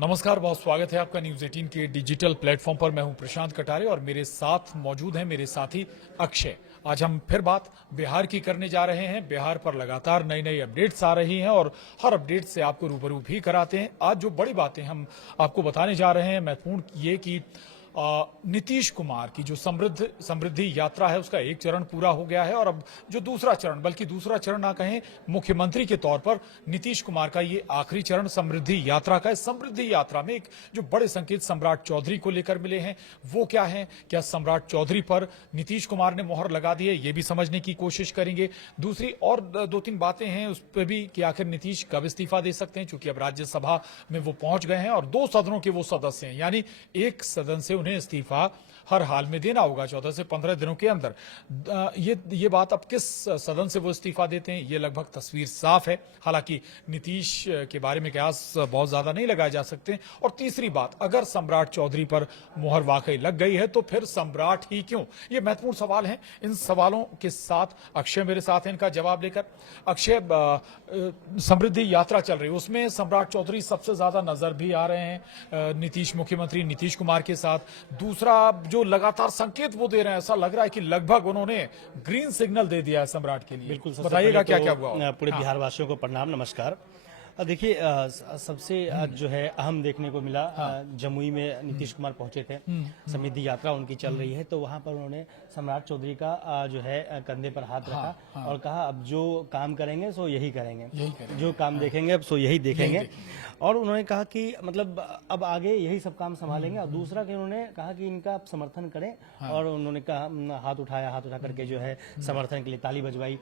नमस्कार, बहुत स्वागत है आपका न्यूज 18 के डिजिटल प्लेटफॉर्म पर। मैं हूं प्रशांत कटारे और मेरे साथ मौजूद हैं मेरे साथी अक्षय। आज हम फिर बात बिहार की करने जा रहे हैं। बिहार पर लगातार नई नई अपडेट्स आ रही हैं और हर अपडेट से आपको रूबरू भी कराते हैं। आज जो बड़ी बातें हम आपको बताने जा रहे हैं, महत्वपूर्ण ये कि नीतीश कुमार की जो समृद्धि यात्रा है उसका एक चरण पूरा हो गया है और अब जो दूसरा चरण, बल्कि दूसरा चरण ना कहें, मुख्यमंत्री के तौर पर नीतीश कुमार का ये आखिरी चरण समृद्धि यात्रा का है। समृद्धि यात्रा में एक जो बड़े संकेत सम्राट चौधरी को लेकर मिले हैं, वो क्या है? क्या सम्राट चौधरी पर नीतीश कुमार ने मोहर लगा दी है, ये भी समझने की कोशिश करेंगे। दूसरी और दो तीन बातें हैं उस पर भी कि आखिर नीतीश कब इस्तीफा दे सकते हैं, क्योंकि अब राज्यसभा में वो पहुंच गए हैं और दो सदनों के वो सदस्य हैं, यानी एक सदन से उन्हें इस्तीफा हर हाल में देना होगा 14 से 15 दिनों के अंदर। ये बात अब किस सदन से वो इस्तीफा देते हैं, ये लगभग तस्वीर साफ है। हालांकि नीतीश के बारे में कयास बहुत ज्यादा नहीं लगाए जा सकते। और तीसरी बात, अगर सम्राट चौधरी पर मोहर वाकई लग गई है तो फिर सम्राट ही क्यों? ये महत्वपूर्ण सवाल हैं। इन सवालों के साथ अक्षय मेरे साथ हैं इनका जवाब लेकर। अक्षय, समृद्धि यात्रा चल रही है, उसमें सम्राट चौधरी सबसे ज्यादा नजर भी आ रहे हैं मुख्यमंत्री नीतीश कुमार के साथ। दूसरा जो लगातार संकेत वो दे रहे हैं, ऐसा लग रहा है कि लगभग उन्होंने ग्रीन सिग्नल दे दिया है सम्राट के लिए। बिल्कुल। बताइएगा क्या क्या हुआ। पूरे बिहार वासियों को प्रणाम, नमस्कार। देखिए, सबसे जो है अहम देखने को मिला, जमुई में नीतीश कुमार पहुंचे थे। समृद्धि यात्रा उनकी चल रही है, तो वहां पर उन्होंने सम्राट चौधरी का जो है कंधे पर हाथ रखा और कहा अब जो काम करेंगे सो यही करेंगे, जो काम देखेंगे अब सो यही देखेंगे। और उन्होंने कहा कि मतलब अब आगे यही सब काम संभालेंगे। और दूसरा कि उन्होंने कहा कि इनका आप समर्थन करें, और उन्होंने कहा हाथ उठा करके जो है समर्थन के लिए ताली बजवाई।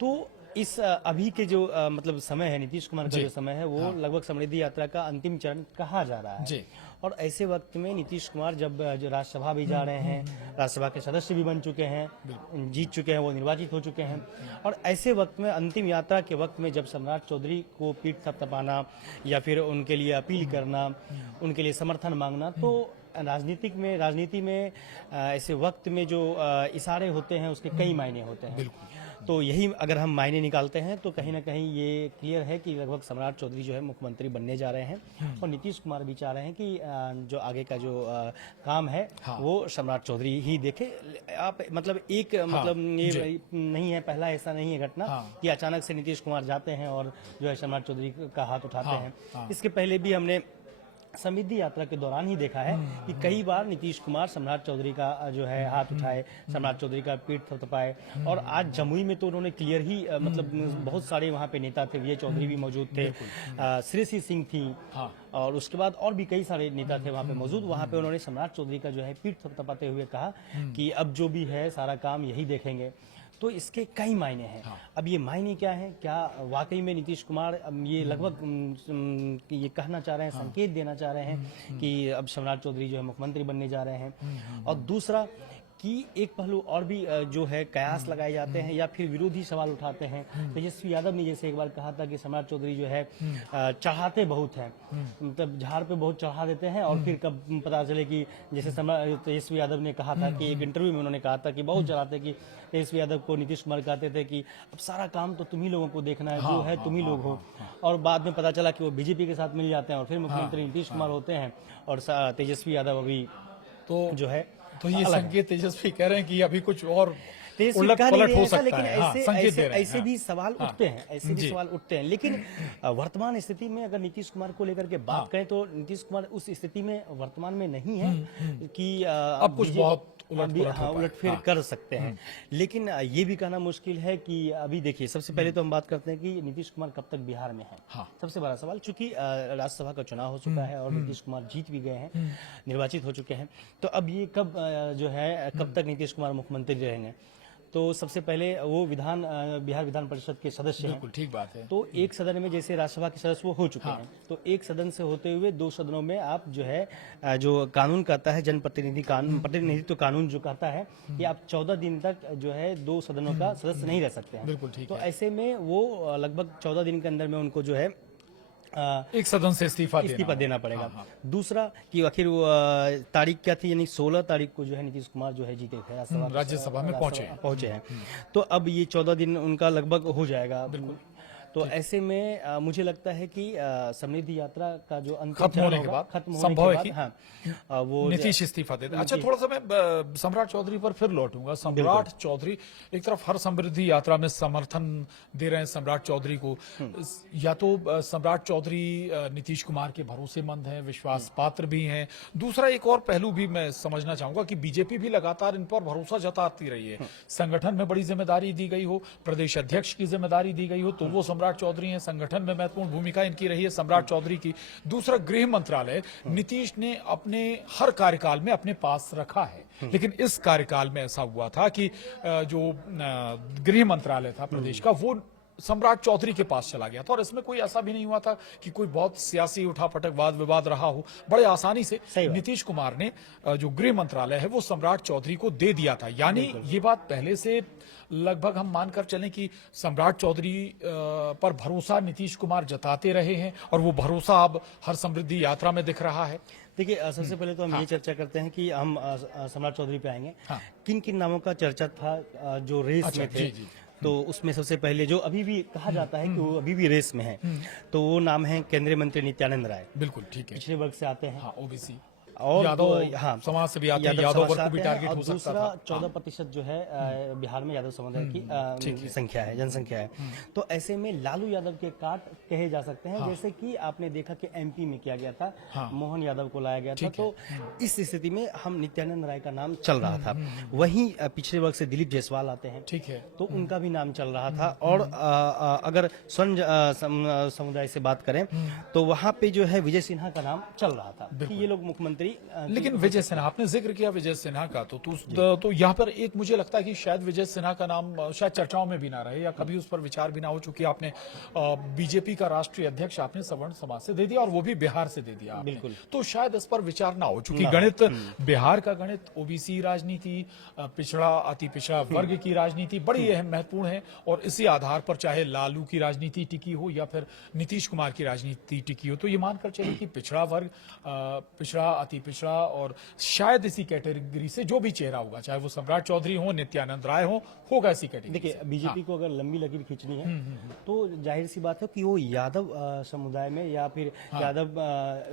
तो इस अभी के जो मतलब समय है, नीतीश कुमार का जो समय है, वो लगभग समृद्धि यात्रा का अंतिम चरण कहा जा रहा है। और ऐसे वक्त में नीतीश कुमार जब जो राज्यसभा भी जा रहे हैं, राज्यसभा के सदस्य भी बन चुके हैं, जीत चुके हैं, वो निर्वाचित हो चुके हैं। और ऐसे वक्त में, अंतिम यात्रा के वक्त में, जब सम्राट चौधरी को पीठ थपथपाना या फिर उनके लिए अपील करना, उनके लिए समर्थन मांगना, तो राजनीति में ऐसे वक्त में जो इशारे होते हैं उसके कई मायने होते हैं। तो यही अगर हम मायने निकालते हैं तो कहीं ना कहीं ये क्लियर है कि लगभग सम्राट चौधरी जो है मुख्यमंत्री बनने जा रहे हैं। और नीतीश कुमार भी चाह रहे हैं कि जो आगे का जो काम है वो सम्राट चौधरी ही देखे। आप मतलब मतलब ये नहीं है, पहला ऐसा नहीं है घटना कि अचानक से नीतीश कुमार जाते हैं और जो है सम्राट चौधरी का हाथ उठाते हैं। इसके पहले भी हमने समृद्धि यात्रा के दौरान ही देखा है कि कई बार नीतीश कुमार सम्राट चौधरी का जो है हाथ उठाए, सम्राट चौधरी का पीठ थपथपाए। और आज जमुई में तो उन्होंने क्लियर ही मतलब बहुत सारे वहाँ पे नेता थे, विजय चौधरी भी मौजूद थे, श्रेयसी सिंह थी, और उसके बाद और भी कई सारे नेता थे वहाँ पे मौजूद। वहाँ पे उन्होंने सम्राट चौधरी का जो है पीठ थपथपाते हुए कहा कि अब जो भी है सारा काम यही देखेंगे। तो इसके कई मायने हैं। अब ये मायने क्या है? क्या वाकई में नीतीश कुमार ये लगभग ये कहना चाह रहे हैं, संकेत देना चाह रहे हैं कि अब सम्राट चौधरी जो है मुख्यमंत्री बनने जा रहे हैं? और दूसरा कि एक पहलू और भी जो है कयास लगाए जाते हैं या फिर विरोधी सवाल उठाते हैं। तेजस्वी यादव ने जैसे एक बार कहा था कि सम्राट चौधरी जो है चढ़ाते बहुत हैं, मतलब झाड़ पे बहुत चढ़ा देते हैं, और फिर कब पता चले कि जैसे तेजस्वी यादव ने कहा था कि एक इंटरव्यू में उन्होंने कहा था कि बहुत चढ़ाते, कि तेजस्वी यादव को नीतीश कुमार कहते थे कि अब सारा काम तो तुम ही लोगों को देखना है, जो है तुम ही लोग हो। और बाद में पता चला कि वो बीजेपी के साथ मिल जाते हैं और फिर मुख्यमंत्री नीतीश कुमार होते हैं, और तेजस्वी यादव अभी तो जो है तो ये संकेत तेजस्वी कह रहे हैं कि अभी कुछ और उलट पलट हो सकता लेकिन है। ऐसे भी सवाल उठते हैं, ऐसे भी सवाल उठते हैं। लेकिन वर्तमान स्थिति में अगर नीतीश कुमार को लेकर के बात करें तो नीतीश कुमार उस स्थिति में वर्तमान में नहीं है कि अब कुछ बहुत उलटफेर कर सकते हैं। लेकिन ये भी कहना मुश्किल है कि अभी देखिए, सबसे पहले तो हम बात करते हैं कि नीतीश कुमार कब तक बिहार में है। सबसे बड़ा सवाल, चूंकि राज्यसभा का चुनाव हो चुका है और नीतीश कुमार जीत भी गए हैं, निर्वाचित हो चुके हैं, तो अब ये कब जो है कब तक नीतीश कुमार मुख्यमंत्री रहेंगे? तो सबसे पहले वो बिहार विधान परिषद के सदस्य हैं। ठीक बात है। तो एक सदन में जैसे राज्यसभा के सदस्य वो हो चुके हैं, तो एक सदन से होते हुए दो सदनों में आप जो है जो कानून कहता है, प्रतिनिधित्व कानून जो कहता है कि आप 14 दिन तक जो है दो सदनों का सदस्य नहीं रह सकते हैं। बिल्कुल ठीक तो ऐसे में वो लगभग 14 दिन के अंदर में उनको जो है एक सदन से इस्तीफा देना पड़ेगा। दूसरा कि आखिर तारीख क्या थी, यानी 16 तारीख को जो है नीतीश कुमार जो है जीते थे, राज्यसभा में पहुंचे हैं। तो अब ये 14 दिन उनका लगभग हो जाएगा। तो ऐसे में मुझे लगता है कि समृद्धि यात्रा का जो अंतिम खत्म चरण होने के होगा, बाद खत्म होने संभव के है कि बाद, हाँ, वो नीतीश इस्तीफा दे दे। अच्छा, थोड़ा सा मैं सम्राट चौधरी पर फिर लौटूंगा। सम्राट चौधरी एक तरफ हर समृद्धि यात्रा में समर्थन दे रहे हैं सम्राट चौधरी को, या तो सम्राट चौधरी नीतीश कुमार के भरोसेमंद हैं, विश्वास पात्र भी हैं। दूसरा एक और पहलू भी मैं समझना चाहूंगा कि बीजेपी भी लगातार इन पर भरोसा जताती रही है। संगठन में बड़ी जिम्मेदारी दी गई हो, प्रदेश अध्यक्ष की जिम्मेदारी दी गई हो, तो वो सम्राट चौधरी हैं। संगठन में महत्वपूर्ण भूमिका इनकी रही है सम्राट चौधरी की। दूसरा, गृह मंत्रालय नीतीश ने अपने हर कार्यकाल में अपने पास रखा है, लेकिन इस कार्यकाल में ऐसा हुआ था कि जो गृह मंत्रालय था प्रदेश का, वो सम्राट चौधरी के पास चला गया था। और इसमें कोई ऐसा भी नहीं हुआ था कि कोई बहुत सियासी उठापटक वाद विवाद रहा हो। बड़े आसानी से नीतीश कुमार ने जो गृह मंत्रालय है वो सम्राट चौधरी को दे दिया था। यानी ये बात पहले से लगभग हम मानकर चलें कि सम्राट चौधरी पर भरोसा नीतीश कुमार जताते रहे हैं, और वो भरोसा अब हर समृद्धि यात्रा में दिख रहा है। देखिए, सबसे पहले तो हम ये चर्चा करते हैं कि हम सम्राट चौधरी पे आएंगे। किन किन नामों का चर्चा था जो रेस में थे? तो उसमें सबसे पहले जो अभी भी कहा जाता है कि वो अभी भी रेस में है, तो वो नाम है केंद्रीय मंत्री नित्यानंद राय। बिल्कुल ठीक है, पिछड़े वर्ग से आते हैं। हाँ, ओबीसी और यादव हाँ, समाज से भी आते हैं, यादव वर्ग को भी टारगेट हो सकता दूसरा था। 14% जो है बिहार में यादव समुदाय की संख्या है, जनसंख्या है। तो ऐसे में लालू यादव के काट कहे जा सकते हैं, जैसे कि आपने देखा कि एमपी में किया गया था, मोहन यादव को लाया गया था। तो इस स्थिति में हम नित्यानंद राय का नाम चल रहा था। वहीं पिछड़े वर्ग से दिलीप जायसवाल आते हैं, ठीक है, तो उनका भी नाम चल रहा था। और अगर स्वर्ण समुदाय से बात करें तो वहां पे जो है विजय सिन्हा का नाम चल रहा था कि ये लोग मुख्यमंत्री। लेकिन विजय सिन्हा, आपने जिक्र किया विजय सिन्हा का, तो यहाँ पर एक मुझे लगता है कि शायद विजय सिन्हा का नाम शायद चर्चाओं में भी ना रहे, या कभी उस पर विचार भी ना हो, चूंकि आपने बीजेपी का राष्ट्रीय अध्यक्ष आपने सवर्ण समाज से दे दिया, और वो भी बिहार से दे दिया आपने। तो शायद इस पर विचार ना हो, चूंकि गणित, बिहार का गणित, ओबीसी राजनीति, पिछड़ा अति पिछड़ा वर्ग की राजनीति बड़ी अहम महत्वपूर्ण है। और इसी आधार पर चाहे लालू की राजनीति टिकी हो या फिर नीतीश कुमार की राजनीति टिकी हो, तो ये मानकर चले कि पिछड़ा वर्ग, पिछड़ा अति पिछड़ा, और शायद इसी कैटेगरी से जो भी चेहरा होगा, चाहे वो सम्राट चौधरी हो, नित्यानंद राय होगा इसी कैटेगरी। देखिए, बीजेपी को अगर लंबी लकीर खींचनी है तो जाहिर सी बात है कि वो यादव समुदाय में या फिर यादव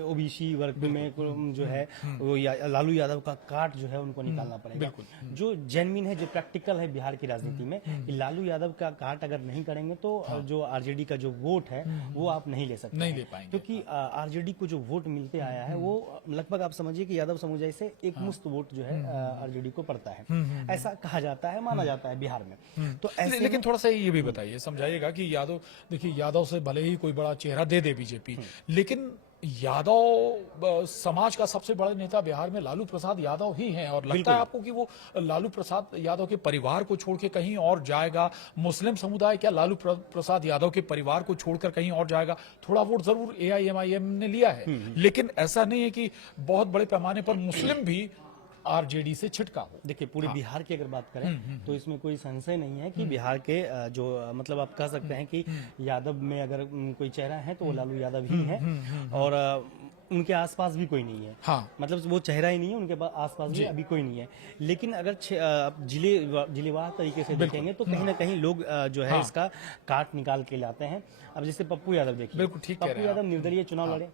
ओबीसी वर्ग में जो है वो लालू यादव का काट जो है उनको निकालना पड़ेगा। जो जेन्युइन है, जो प्रैक्टिकल है बिहार की राजनीति में, कि लालू यादव का काट अगर नहीं करेंगे तो जो आरजेडी का जो वोट है वो आप नहीं ले सकते, नहीं ले पाएंगे, क्योंकि आरजेडी को जो वोट मिलते आया है वो लगभग आप समझिए कि यादव समुदाय से एक मुश्त वोट जो है आरजेडी को पड़ता है, ऐसा कहा जाता है, माना जाता है बिहार में। तो ऐसे लेकिन थोड़ा सा ये भी बताइए, समझाइएगा कि यादव, देखिए यादव से भले ही कोई बड़ा चेहरा दे दे बीजेपी, लेकिन यादव समाज का सबसे बड़ा नेता बिहार में लालू प्रसाद यादव ही हैं। और लगता है आपको कि वो लालू प्रसाद यादव के परिवार को छोड़ के कहीं और जाएगा? मुस्लिम समुदाय क्या लालू प्रसाद यादव के परिवार को छोड़कर कहीं और जाएगा? थोड़ा वोट जरूर एआईएमआईएम ने लिया है, लेकिन ऐसा नहीं है कि बहुत बड़े पैमाने पर मुस्लिम भी आरजेडी से छिटका हो। देखिए, पूरे बिहार की अगर बात करें तो इसमें कोई संशय नहीं है कि बिहार के जो मतलब आप कह सकते हैं कि यादव में अगर कोई चेहरा है तो वो लालू यादव ही है, और उनके आसपास भी कोई नहीं है। मतलब वो चेहरा ही नहीं है, उनके आसपास भी अभी कोई नहीं है। लेकिन अगर जिलेवार तरीके से देखेंगे तो कहीं ना कहीं लोग जो है इसका काट निकाल के लाते हैं। अब जैसे पप्पू यादव देखिए, बिल्कुल ठीक, पप्पू यादव निर्दलीय चुनाव लड़े,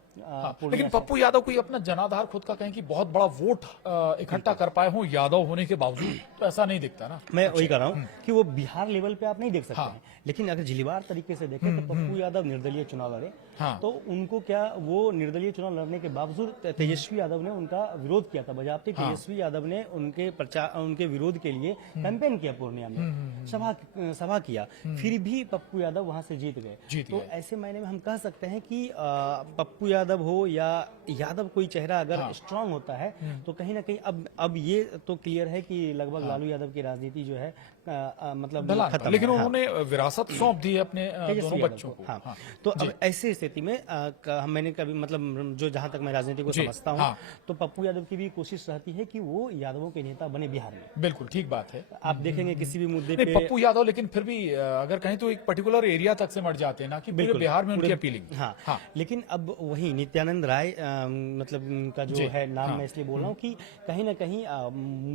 लेकिन पप्पू यादव कोई अपना जनाधार खुद का कहें कि बहुत बड़ा वोट इकट्ठा कर पाए हो यादव होने के बावजूद, तो ऐसा नहीं दिखता ना। मैं वही कह रहा हूँ कि वो बिहार लेवल पे आप नहीं देख सकते हैं, लेकिन अगर जिलेवार तरीके से देखें तो पप्पू यादव निर्दलीय चुनाव लड़े, तो उनको क्या, वो निर्दलीय चुनाव लड़ने के बावजूद तेजस्वी यादव ने उनका विरोध किया था बजाबते। तेजस्वी यादव ने उनके विरोध के लिए कैंपेन किया, पूर्णिया में सभा किया, फिर भी पप्पू यादव वहां से जीत गए। तो ऐसे मायने में हम कह सकते हैं कि पप्पू यादव हो या यादव कोई चेहरा अगर स्ट्रांग होता है तो कहीं ना कहीं अब ये तो क्लियर है कि लगभग लालू यादव की राजनीति जो है मतलब खत्म। लेकिन उन्होंने विरासत सौंप दी है अपने दोनों बच्चों को। तो अब ऐसी स्थिति में मैंने कभी मतलब जो जहां तक मैं राजनीति को समझता हूं, तो पप्पू यादव की भी कोशिश रहती है कि वो यादवों के नेता बने बिहार में। बिल्कुल ठीक बात है। आप देखेंगे किसी भी मुद्दे पे पप्पू यादव, लेकिन फिर भी अगर कहें तो एक पर्टिकुलर एरिया तक से मट जाते हैं ना, कि पूरे बिहार में उनकी अपीलिंग। हाँ, लेकिन अब वही नित्यानंद राय मतलब उनका जो है नाम मैं इसलिए बोल रहा हूँ कि कहीं ना कहीं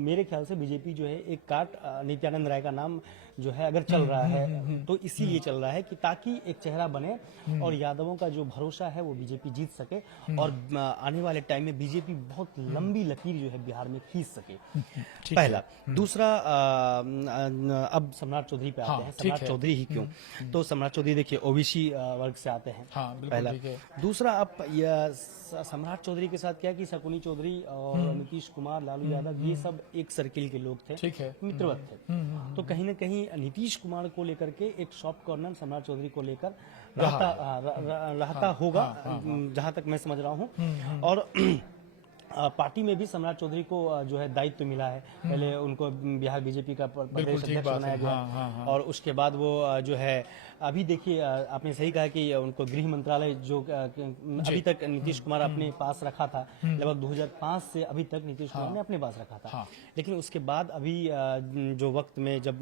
मेरे ख्याल से बीजेपी जो है एक काट नित्यानंद राय का नाम जो है अगर चल रहा है तो इसीलिए चल रहा है कि ताकि एक चेहरा बने और यादवों का जो भरोसा है वो बीजेपी जीत सके और आने वाले टाइम में बीजेपी बहुत लंबी लकीर जो है बिहार में खींच सके। ठीक है। पहला। दूसरा, अब सम्राट चौधरी पे आते हाँ, हैं। ठीक सम्राट है। चौधरी ही क्यों? तो सम्राट चौधरी देखिए ओबीसी वर्ग से आते हैं। हाँ, बिल्कुल पहला। ठीक है। दूसरा, अब यह सम्राट चौधरी के साथ क्या कि शकुनी चौधरी और नीतीश कुमार, लालू यादव, ये सब एक सर्किल के लोग थे, ठीक है। मित्रवत थे। तो कहीं ना कहीं नीतीश कुमार को लेकर के एक सॉफ्ट कॉर्नर सम्राट चौधरी को लेकर रहता होगा, जहां तक मैं समझ रहा हूं। और पार्टी में भी सम्राट चौधरी को जो है दायित्व मिला है। पहले उनको बिहार बीजेपी का प्रदेश ठीक अध्यक्ष बात बनाया है। गया। हाँ। और उसके बाद वो जो है अभी देखिए, आपने सही कहा कि उनको गृह मंत्रालय जो अभी तक नीतीश कुमार अपने पास रखा था, लगभग 2005 से अभी तक नीतीश कुमार ने अपने पास रखा था। हाँ। लेकिन उसके बाद अभी जो वक्त में जब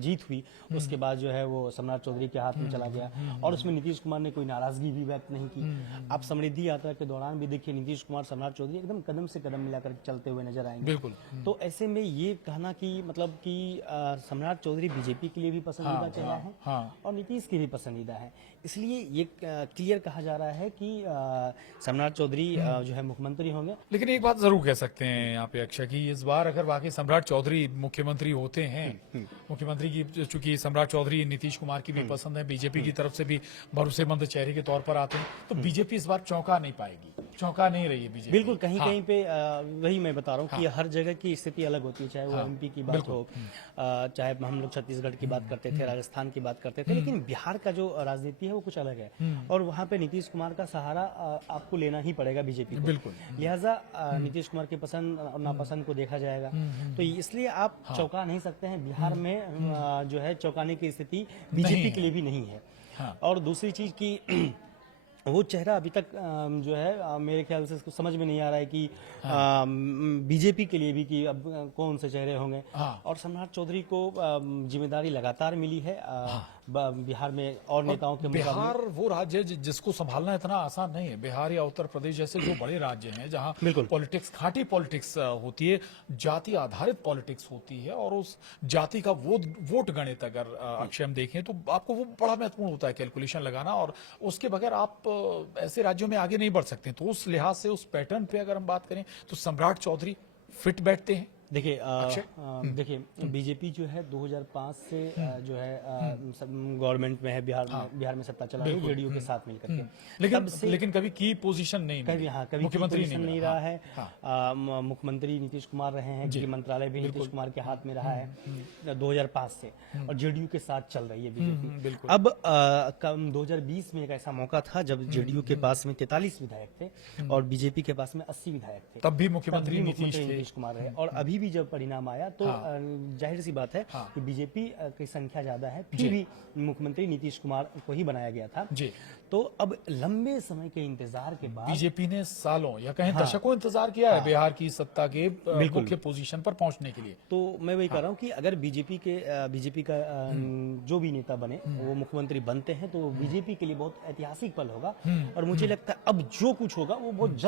जीत हुई, उसके बाद जो है वो सम्राट चौधरी के हाथ में चला गया और उसमें नीतीश कुमार ने कोई नाराजगी भी व्यक्त नहीं की। आप समृद्धि यात्रा के दौरान भी देखिए नीतीश कुमार सम्राट चौधरी एकदम कदम से कदम मिलाकर चलते हुए नजर आएंगे। बिल्कुल। तो ऐसे में ये कहना कि मतलब कि सम्राट चौधरी बीजेपी के लिए भी पसंदीदा चेहरा है और नीतीश के भी पसंदीदा है, इसलिए ये क्लियर कहा जा रहा है कि सम्राट चौधरी जो है मुख्यमंत्री होंगे। लेकिन एक बात जरूर कह सकते हैं यहाँ पे अक्षय की, इस बार अगर वाकई सम्राट चौधरी मुख्यमंत्री होते हैं, मुख्यमंत्री की, चूंकि सम्राट चौधरी नीतीश कुमार की भी पसंद है, बीजेपी की तरफ से भी भरोसेमंद चेहरे के तौर पर आते हैं, तो बीजेपी इस बार चौंका नहीं पाएगी, चौंका नहीं रही है बीजेपी। बिल्कुल, कहीं कहीं पे वही मैं बता रहा हूँ कि हर जगह की स्थिति अलग होती है, चाहे वो एमपी की बात हो, चाहे हम लोग छत्तीसगढ़ की बात करते थे, राजस्थान की बात करते थे, लेकिन बिहार का जो राजनीति है वो कुछ अलग है और वहाँ पे नीतीश कुमार का सहारा आपको लेना ही पड़ेगा बीजेपी को। बिल्कुल। लिहाजा नीतीश कुमार के पसंद और नापसंद को देखा जाएगा, तो इसलिए आप चौंका नहीं सकते हैं। बिहार में जो है चौंकाने की स्थिति बीजेपी के लिए भी नहीं है। और दूसरी चीज की वो चेहरा अभी तक जो है मेरे ख्याल से इसको समझ में नहीं आ रहा है कि बीजेपी के लिए भी कि अब कौन से चेहरे होंगे। और सम्राट चौधरी को जिम्मेदारी लगातार मिली है बिहार में और नेताओं के मुकाबले। बिहार वो राज्य है जिसको संभालना इतना आसान नहीं है। बिहार या उत्तर प्रदेश जैसे जो बड़े राज्य हैं जहां पॉलिटिक्स, खाटी पॉलिटिक्स होती है, जाति आधारित पॉलिटिक्स होती है और उस जाति का वोट गणित अगर अक्षय हम देखें तो आपको वो बड़ा महत्वपूर्ण होता है, कैलकुलेशन लगाना, और उसके बगैर आप ऐसे राज्यों में आगे नहीं बढ़ सकते। तो उस लिहाज से, उस पैटर्न पे अगर हम बात करें तो सम्राट चौधरी फिट बैठते हैं। देखिए बीजेपी जो है 2005 से जो है गवर्नमेंट में है, बिहार में सत्ता चला रही है जेडीयू के साथ मिलकर के। लेकिन कभी की पोजीशन नहीं, कभी मुख्यमंत्री नहीं रहा है। मुख्यमंत्री नीतीश कुमार रहे हैं, गृह मंत्रालय भी नीतीश कुमार के हाथ में रहा है 2005 से, और जेडीयू के साथ चल रही है बीजेपी। अब 2020 में एक ऐसा मौका था जब जेडीयू के पास में 43 विधायक थे और बीजेपी के पास में 80 विधायक थे, तब भी मुख्यमंत्री नीतीश कुमार रहे। और अभी भी जब परिणाम आया तो जाहिर सी बात है कि बीजेपी की संख्या ज्यादा है, फिर भी मुख्यमंत्री नीतीश कुमार को ही बनाया गया था। तो अब लंबे समय के इंतजार के बाद बीजेपी ने सालों या कहें दशकों इंतजार किया है बिहार की सत्ता के मुख्य पोजीशन पर पहुंचने के लिए। तो मैं वही कह रहा हूं कि अगर बीजेपी का जो भी नेता बने वो मुख्यमंत्री बनते हैं तो बीजेपी के लिए बहुत ऐतिहासिक पल होगा। और मुझे लगता है अब जो कुछ होगा वो बहुत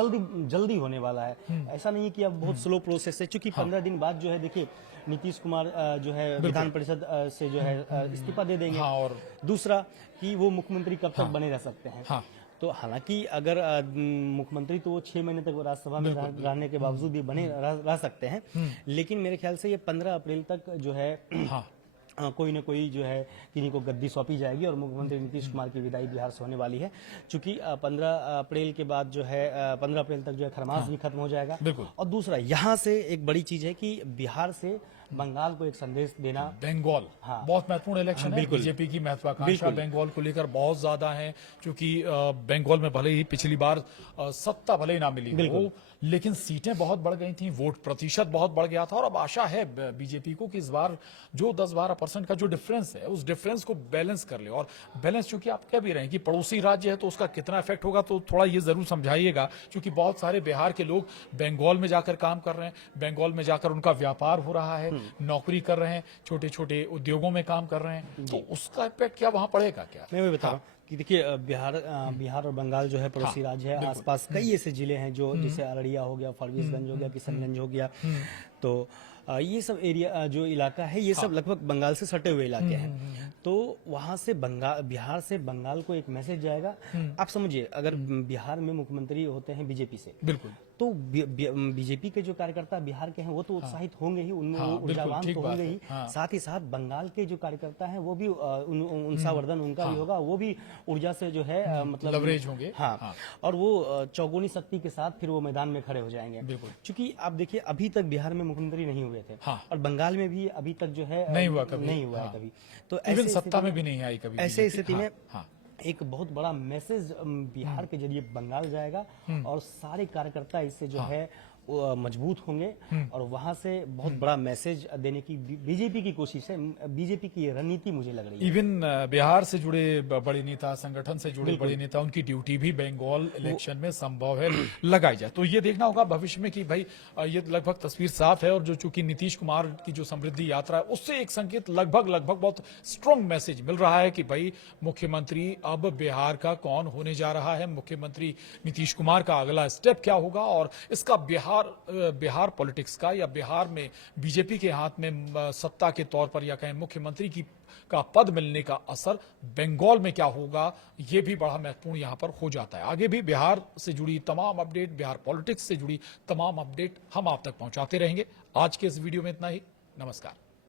जल्दी होने वाला है। ऐसा नहीं है कि अब बहुत स्लो प्रोसेस है, क्योंकि 15 दिन बाद जो है देखिए नीतीश कुमार जो है विधान परिषद से जो है इस्तीफा दे देंगे। और दूसरा कि वो मुख्यमंत्री कब तक बने रह सकते हैं। तो हालांकि अगर मुख्यमंत्री तो वो 6 महीने तक राज्यसभा में रहने के बावजूद भी बने रह सकते हैं, लेकिन मेरे ख्याल से ये 15 अप्रैल तक जो है कोई न कोई जो है किन्हीं को गद्दी सौंपी जाएगी और मुख्यमंत्री नीतीश कुमार की विदाई बिहार से होने वाली है। चूंकि 15 अप्रैल के बाद जो है 15 अप्रैल तक जो है खरमास भी खत्म हो जाएगा। और दूसरा यहाँ से एक बड़ी चीज है कि बिहार से बंगाल को एक संदेश देना। बंगाल बहुत महत्वपूर्ण इलेक्शन है, बीजेपी की महत्वाकांक्षा बंगाल को लेकर बहुत ज्यादा है, क्योंकि बंगाल में भले ही पिछली बार सत्ता भले ही ना मिली हो, लेकिन सीटें बहुत बढ़ गई थी, वोट प्रतिशत बहुत बढ़ गया था। और अब आशा है बीजेपी को कि इस बार जो 10-12% का जो डिफरेंस है उस डिफरेंस को बैलेंस कर ले। और बैलेंस चूंकि आप कह भी रहे हैं कि पड़ोसी राज्य है तो उसका कितना इफेक्ट होगा, तो थोड़ा ये जरूर समझाइएगा, क्योंकि बहुत सारे बिहार के लोग बंगाल में जाकर काम कर रहे हैं, बंगाल में जाकर उनका व्यापार हो रहा है, नौकरी कर रहे हैं, छोटे छोटे उद्योगों में काम कर रहे हैं, तो उसका इफेक्ट क्या वहां पड़ेगा क्या? मैं वही बता रहा हूं कि देखिए बिहार और बंगाल जो है पड़ोसी राज्य है। आसपास कई ऐसे जिले हैं जो जैसे अररिया हो गया, फरबिसगंज हो गया, किशनगंज हो गया, तो ये सब एरिया जो इलाका है ये सब लगभग बंगाल से सटे हुए इलाके हैं। तो वहां से बंगाल, बिहार से बंगाल को एक मैसेज जाएगा। आप समझिए, अगर बिहार में मुख्यमंत्री होते हैं बीजेपी से, बिल्कुल तो बीजेपी के जो कार्यकर्ता बिहार के हैं वो तो उत्साहित होंगे ही, उनमें वो बिल्कुल, ऊर्जावान ठीक तो बात होंगे है। ही। हाँ। साथ ही साथ बंगाल के जो कार्यकर्ता हैं वो भी उत्साहवर्धन उनका भी होगा, वो भी ऊर्जा से जो है मतलब लवरेज होंगे। हाँ। और वो चौगुनी शक्ति के साथ फिर वो मैदान में खड़े हो जाएंगे। बिल्कुल। क्योंकि आप देखिए, अभी तक बिहार में मुख्यमंत्री नहीं हुए थे, हाँ। और बंगाल में भी अभी तक जो है नहीं हुआ कभी। नहीं हुआ है हाँ। कभी। तो इवन ऐसे सत्ता में भी नहीं आई कभी ऐसे BJP। स्थिति में हाँ। एक बहुत बड़ा मैसेज बिहार के जरिए बंगाल जाएगा, और सारे कार्यकर्ता इससे जो है वो मजबूत होंगे, और वहां से बहुत बड़ा मैसेज देने की बीजेपी की कोशिश है, बीजेपी की ये रणनीति मुझे लग रही है। इवन बिहार से जुड़े बड़े नेता, संगठन से जुड़े बड़े नेता, उनकी ड्यूटी भी बंगाल इलेक्शन में संभव है लगाई जाए। तो ये देखना होगा भविष्य में कि भाई ये लगभग तस्वीर साफ है, और जो चूंकि नीतीश कुमार की जो समृद्धि यात्रा है उससे एक संकेत लगभग बहुत स्ट्रांग मैसेज मिल रहा है कि भाई मुख्यमंत्री अब बिहार का कौन होने जा रहा है, मुख्यमंत्री नीतीश कुमार का अगला स्टेप क्या होगा, और इसका बिहार पॉलिटिक्स का या बिहार में बीजेपी के हाथ में सत्ता के तौर पर या कहें मुख्यमंत्री का पद मिलने का असर बंगाल में क्या होगा, यह भी बड़ा महत्वपूर्ण यहां पर हो जाता है। आगे भी बिहार से जुड़ी तमाम अपडेट, बिहार पॉलिटिक्स से जुड़ी तमाम अपडेट हम आप तक पहुंचाते रहेंगे। आज के इस वीडियो में इतना ही। नमस्कार।